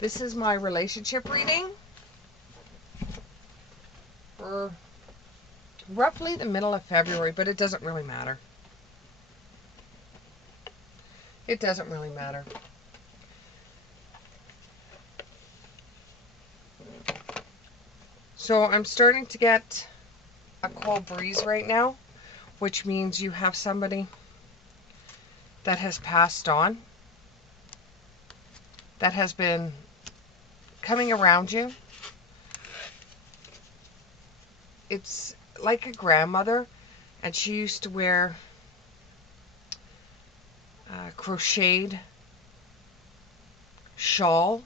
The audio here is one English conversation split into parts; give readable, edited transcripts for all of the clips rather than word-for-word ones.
This is my relationship reading for roughly the middle of February, but it doesn't really matter. It doesn't really matter. So I'm starting to get a cold breeze right now, which means you have somebody that has passed on, that has been coming around you. It's like a grandmother, and she used to wear a crocheted shawl,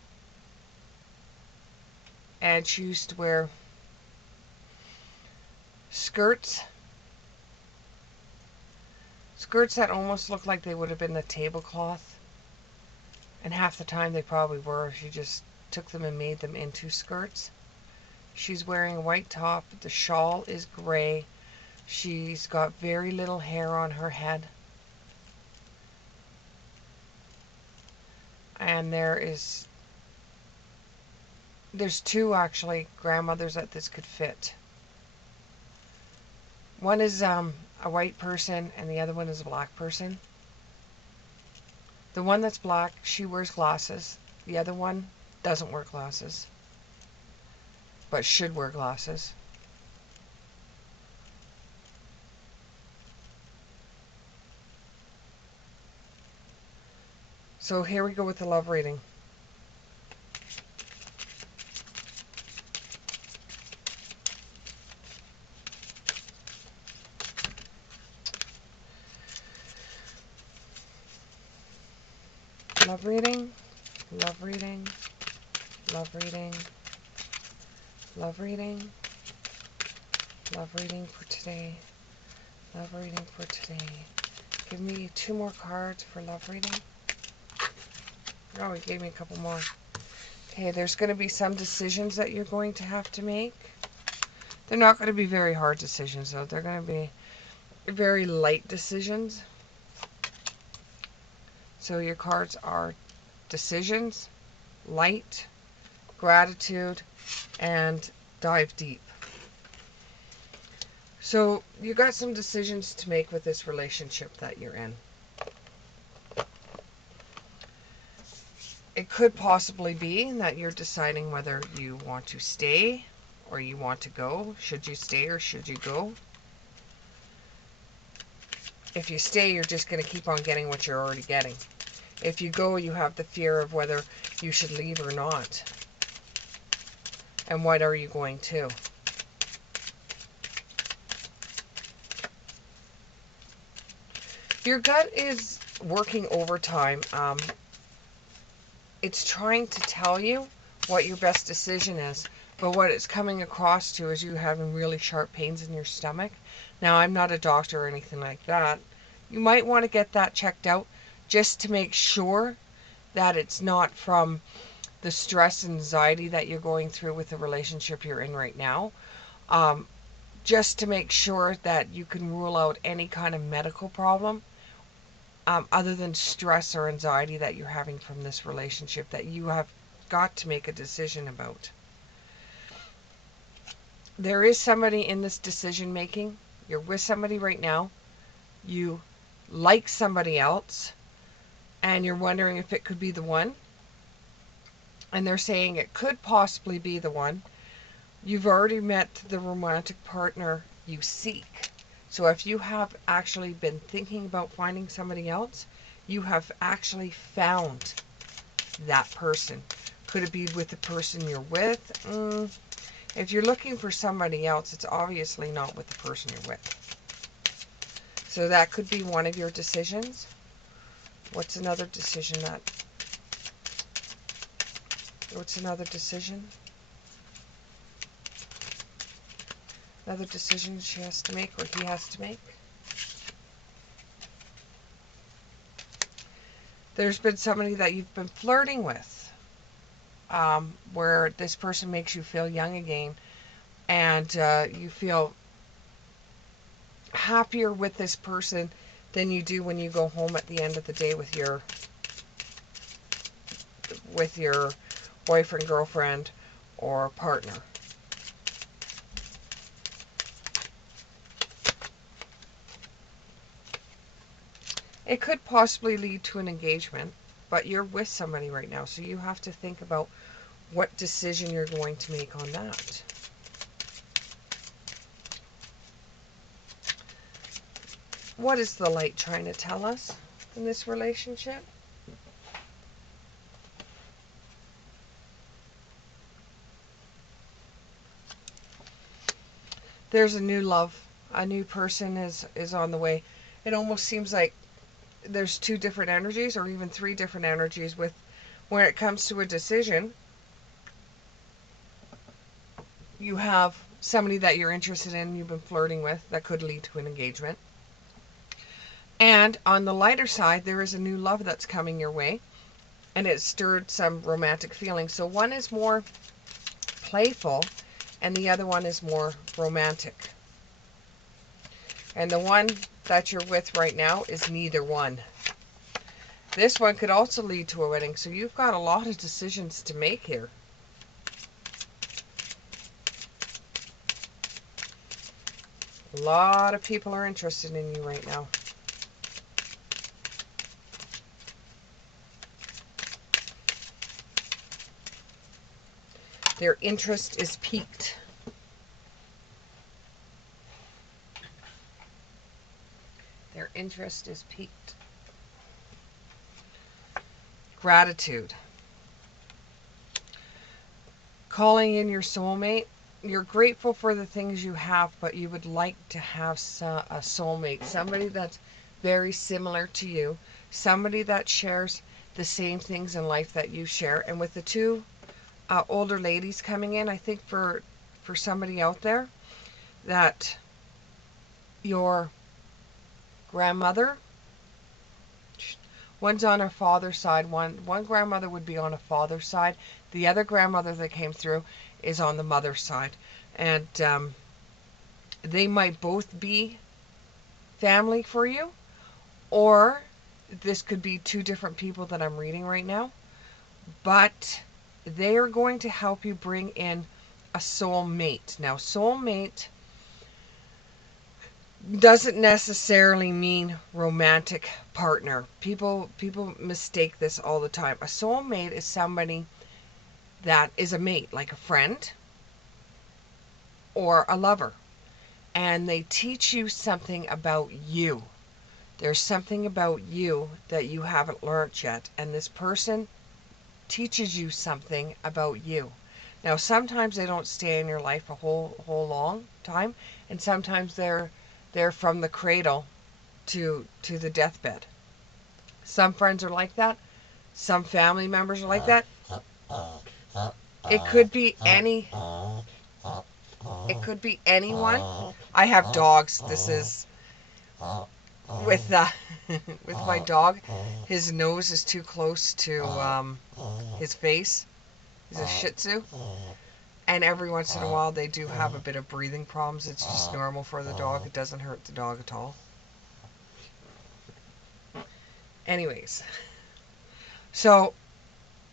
and she used to wear skirts that almost looked like they would have been a tablecloth, and half the time they probably were. She just took them and made them into skirts. She's wearing a white top. The shawl is gray. She's got very little hair on her head. And there's two actually grandmothers that this could fit. One is a white person and the other one is a black person. The one that's black, she wears glasses. The other one doesn't wear glasses, but should wear glasses. So here we go with the love reading. Love reading, love reading, love reading, love reading, love reading for today, love reading for today. Give me 2 more cards for love reading. Oh, he gave me a couple more. Okay, there's going to be some decisions that you're going to have to make. They're not going to be very hard decisions, though. They're going to be very light decisions. So your cards are decisions, light, gratitude, and dive deep. So you got some decisions to make with this relationship that you're in. It could possibly be that you're deciding whether you want to stay or you want to go. Should you stay or should you go? If you stay, you're just going to keep on getting what you're already getting. If you go, you have the fear of whether you should leave or not. And what are you going to? Your gut is working overtime. It's trying to tell you what your best decision is. But what it's coming across to is you having really sharp pains in your stomach. Now, I'm not a doctor or anything like that. You might want to get that checked out just to make sure that it's not from the stress and anxiety that you're going through with the relationship you're in right now. Just to make sure that you can rule out any kind of medical problem other than stress or anxiety that you're having from this relationship that you have got to make a decision about. There is somebody in this decision making. You're with somebody right now. You like somebody else and you're wondering if it could be the one. And they're saying it could possibly be the one. You've already met the romantic partner you seek. So if you have actually been thinking about finding somebody else, you have actually found that person. Could it be with the person you're with? If you're looking for somebody else, it's obviously not with the person you're with. So that could be one of your decisions. What's another decision that... What's another decision? Another decision she has to make or he has to make. There's been somebody that you've been flirting with. Where this person makes you feel young again. And you feel happier with this person than you do when you go home at the end of the day with your boyfriend, girlfriend, or partner. It could possibly lead to an engagement, but you're with somebody right now, so you have to think about what decision you're going to make on that. What is the light trying to tell us in this relationship? There's a new love. A new person is on the way. It almost seems like there's two different energies, or even three different energies, with when it comes to a decision. You have somebody that you're interested in, you've been flirting with, that could lead to an engagement. And on the lighter side, there is a new love that's coming your way, and it stirred some romantic feelings. So one is more playful, and the other one is more romantic. And the one that you're with right now is neither one. This one could also lead to a wedding, so you've got a lot of decisions to make here. A lot of people are interested in you right now. Their interest is piqued. Their interest is piqued. Gratitude. Calling in your soulmate. You're grateful for the things you have, but you would like to have a soulmate. Somebody that's very similar to you. Somebody that shares the same things in life that you share. And with the two older ladies coming in, I think for somebody out there, that your grandmother, one's on her father's side, one grandmother would be on a father's side, the other grandmother that came through is on the mother's side, and they might both be family for you, or this could be two different people that I'm reading right now, but they are going to help you bring in a soulmate. Now, soulmate doesn't necessarily mean romantic partner. People mistake this all the time. A soulmate is somebody that is a mate, like a friend or a lover, and they teach you something about you. There's something about you that you haven't learned yet, and this person teaches you something about you. Now, sometimes they don't stay in your life a whole long time, and sometimes they're from the cradle to the deathbed. Some friends are like that. Some family members are like that. It could be any. It could be anyone. I have dogs. This is with with my dog. His nose is too close to his face. He's a Shih Tzu. And every once in a while they do have a bit of breathing problems. It's just normal for the dog. It doesn't hurt the dog at all. Anyways, so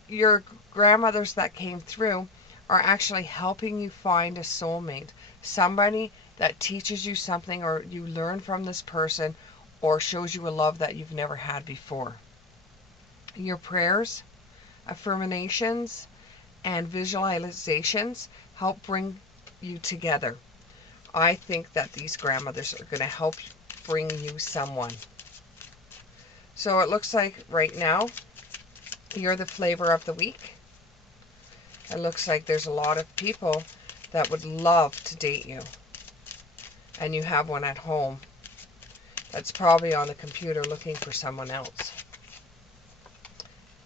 your grandmothers that came through are actually helping you find a soulmate. Somebody that teaches you something, or you learn from this person, or shows you a love that you've never had before. Your prayers, affirmations, and visualizations help bring you together. I think that these grandmothers are going to help bring you someone. So it looks like right now you're the flavor of the week. It looks like there's a lot of people that would love to date you. And you have one at home that's probably on the computer looking for someone else.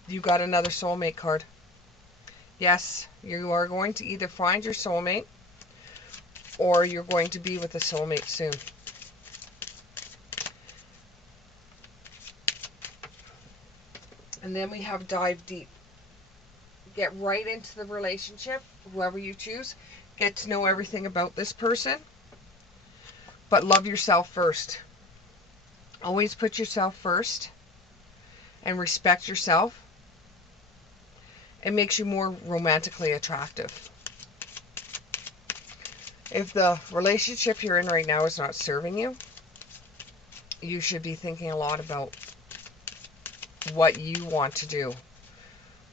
You got another soulmate card. Yes, you are going to either find your soulmate, or you're going to be with a soulmate soon. And then we have dive deep. Get right into the relationship, whoever you choose. Get to know everything about this person. But love yourself first. Always put yourself first and respect yourself. It makes you more romantically attractive. If the relationship you're in right now is not serving you, you should be thinking a lot about what you want to do.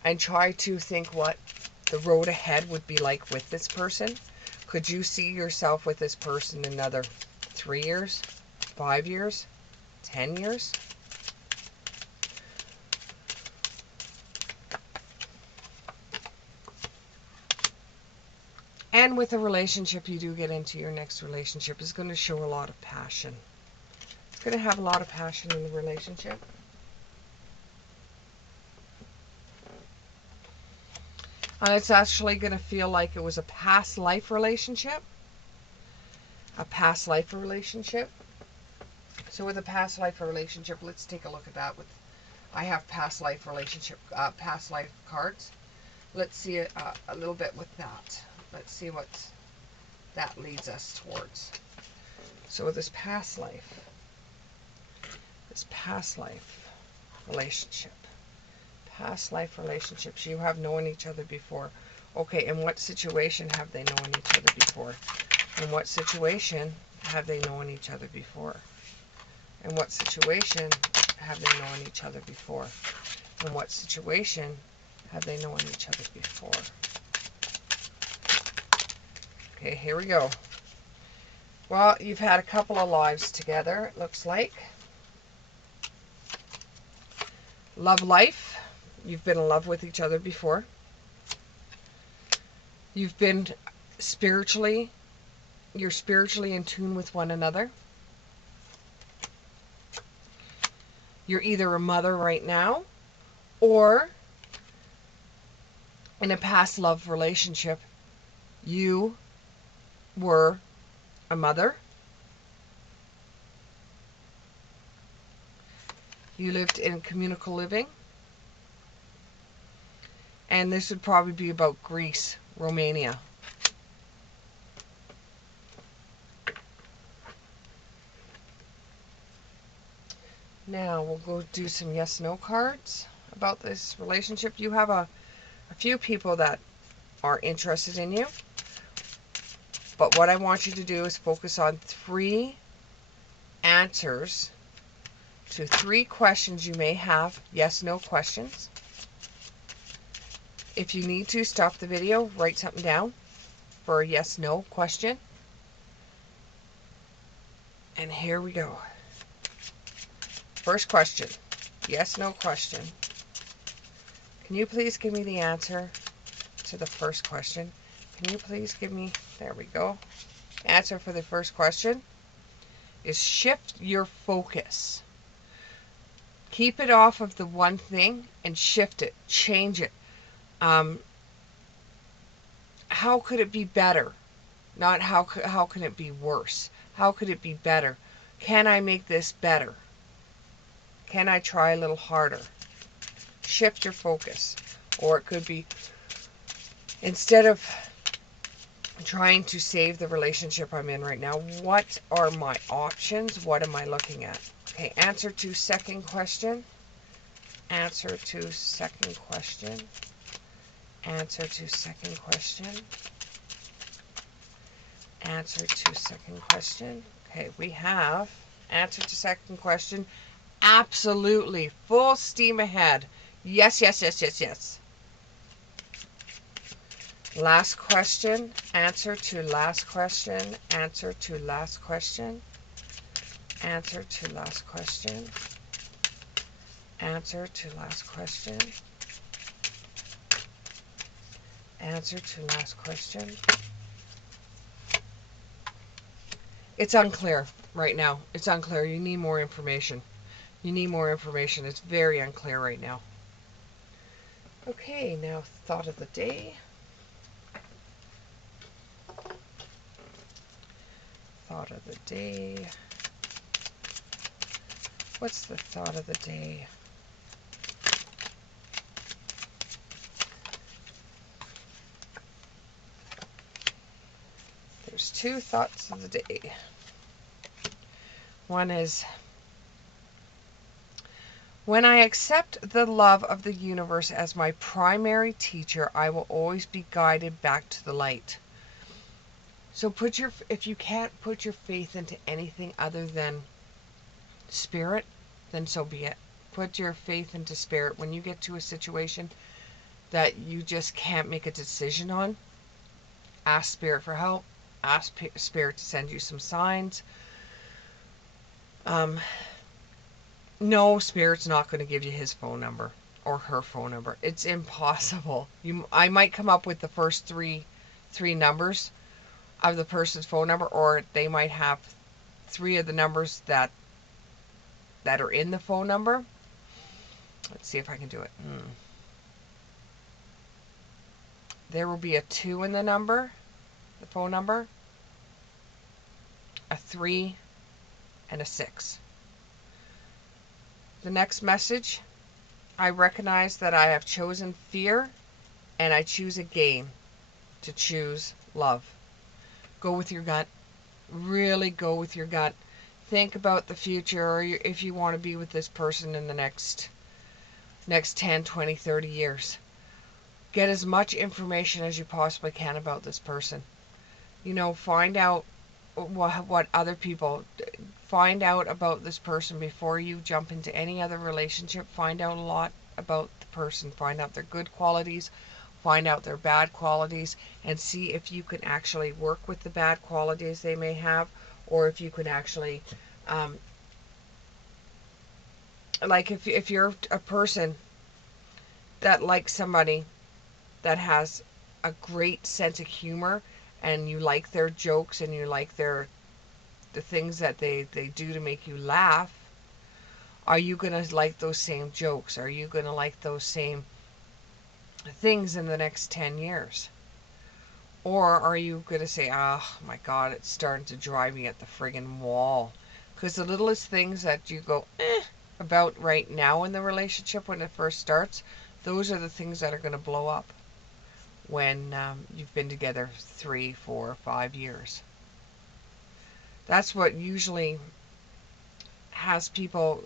And try to think what the road ahead would be like with this person. Could you see yourself with this person another 3 years, 5 years, 10 years? And with a relationship you do get into, your next relationship is going to show a lot of passion. It's going to have a lot of passion in the relationship. And it's actually going to feel like it was a past life relationship. A past life relationship. So with a past life relationship, let's take a look at that. I have past life relationship, past life cards. Let's see a little bit with that. Let's see what that leads us towards. So with this past life relationship, past life relationships, you have known each other before. Okay, in what situation have they known each other before? In what situation have they known each other before? In what situation have they known each other before? In what situation have they known each other before? Okay, here we go. Well, you've had a couple of lives together, it looks like. Love life. You've been in love with each other before. You've been you're spiritually in tune with one another. You're either a mother right now, or in a past love relationship, you were a mother. You lived in communal living. And this would probably be about Greece, Romania. Now we'll go do some yes/no cards about this relationship. You have a few people that are interested in you. But what I want you to do is focus on 3 answers to 3 questions you may have, yes/no questions. If you need to, stop the video, write something down for a yes/no question. And here we go. First question, yes/no question. Can you please give me the answer to the first question? Can you please give me, there we go. Answer for the first question is shift your focus. Keep it off of the one thing and shift it, change it. How could it be better? Not how can it be worse? How could it be better? Can I make this better? Can I try a little harder? Shift your focus. Or it could be, instead of trying to save the relationship I'm in right now, what are my options? What am I looking at? Okay, answer to second question. Answer to second question. Answer to second question. Answer to second question. Okay, we have answer to second question. Absolutely. Full steam ahead. Yes, yes, yes, yes, yes. Last question. Answer to last question. Answer to last question. Answer to last question. Answer to last question. Answer to last question. It's unclear right now. It's unclear. You need more information. You need more information. It's very unclear right now. Okay, now thought of the day. Thought of the day. What's the thought of the day? There's 2 thoughts of the day. One is, When I accept the love of the universe as my primary teacher, I will always be guided back to the light. So if you can't put your faith into anything other than spirit, then so be it. Put your faith into spirit. When you get to a situation that you just can't make a decision on, ask spirit for help. Ask spirit to send you some signs. No, spirit's not going to give you his phone number or her phone number. It's impossible. I might come up with the first three numbers of the person's phone number, or they might have 3 of the numbers that are in the phone number. Let's see if I can do it. There will be a 2 in the phone number, a 3, and a 6. The next message: I recognize that I have chosen fear, and I choose again to choose love. Go with your gut. Really go with your gut. Think about the future, or if you want to be with this person in the next 10, 20, 30 years. Get as much information as you possibly can about this person. Find out what other people, find out about this person before you jump into any other relationship. Find out a lot about the person. Find out their good qualities, find out their bad qualities, and see if you can actually work with the bad qualities they may have, or if you can actually like if you're a person that likes somebody that has a great sense of humor, and you like their jokes, and you like the things that they do to make you laugh, are you going to like those same jokes? Are you going to like those same things in the next 10 years? Or are you going to say, oh my God, it's starting to drive me at the friggin' wall? Because the littlest things that you go about right now in the relationship when it first starts, those are the things that are going to blow up when you've been together 3, 4, 5 years. That's what usually has people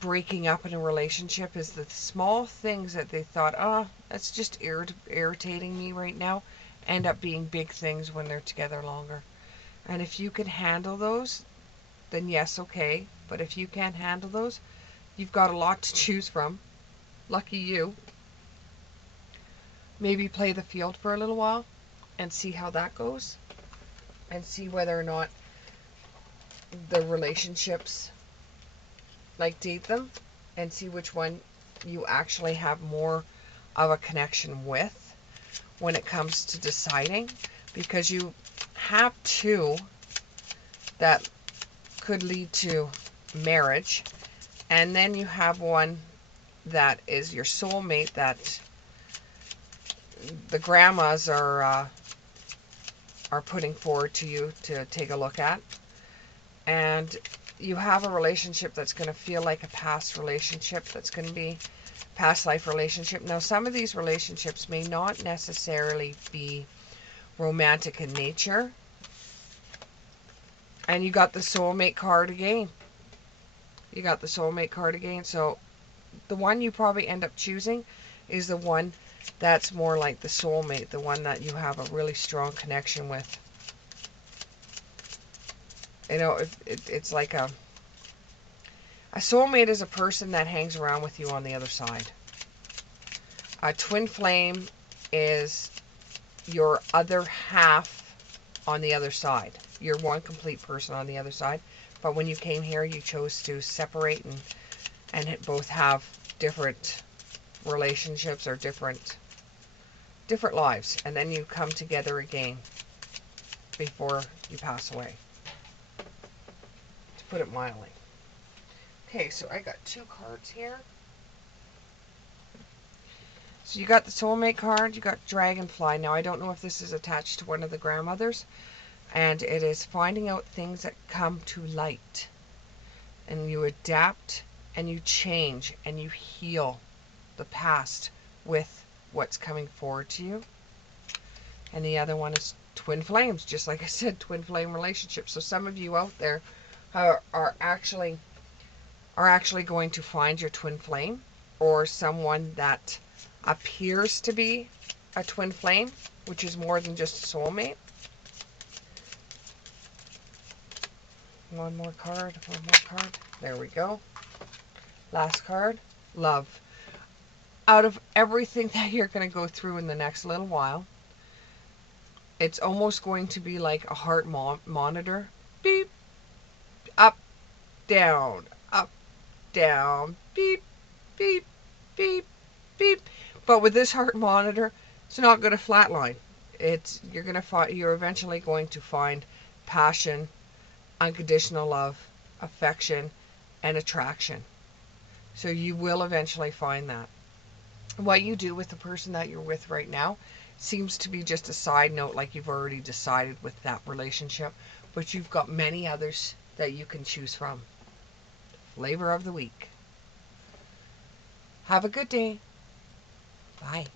breaking up in a relationship, is the small things that they thought, oh, that's just irritating me right now, end up being big things when they're together longer. And if you can handle those, then yes, okay. But if you can't handle those, you've got a lot to choose from. Lucky you. Maybe play the field for a little while and see how that goes, and see whether or not the relationships, like, date them, and see which one you actually have more of a connection with when it comes to deciding, because you have 2 that could lead to marriage, and then you have one that is your soulmate that the grandmas are putting forward to you to take a look at. And you have a relationship that's going to feel like a past relationship, that's going to be past life relationship. Now, some of these relationships may not necessarily be romantic in nature. And you got the soulmate card again. You got the soulmate card again. So the one you probably end up choosing is the one that's more like the soulmate, the one that you have a really strong connection with. It's like a soulmate is a person that hangs around with you on the other side. A twin flame is your other half on the other side. You're one complete person on the other side. But when you came here, you chose to separate and both have different relationships or different lives. And then you come together again before you pass away, to put it mildly. Okay, so I got 2 cards here. So you got the soulmate card, you got dragonfly. Now, I don't know if this is attached to one of the grandmothers, and it is finding out things that come to light, and you adapt and you change and you heal the past with what's coming forward to you. And the other one is twin flames, just like I said, twin flame relationships. So some of you out there are actually are actually going to find your twin flame, or someone that appears to be a twin flame, which is more than just a soulmate. One more card, one more card. There we go. Last card, love. Out of everything that you're going to go through in the next little while, it's almost going to be like a heart monitor. Beep, up, down, beep, beep, beep, beep. But with this heart monitor, it's not going to flatline. You're eventually going to find passion, unconditional love, affection, and attraction. So you will eventually find that. What you do with the person that you're with right now seems to be just a side note, like you've already decided with that relationship, but you've got many others that you can choose from. Flavor of the week. Have a good day. Bye.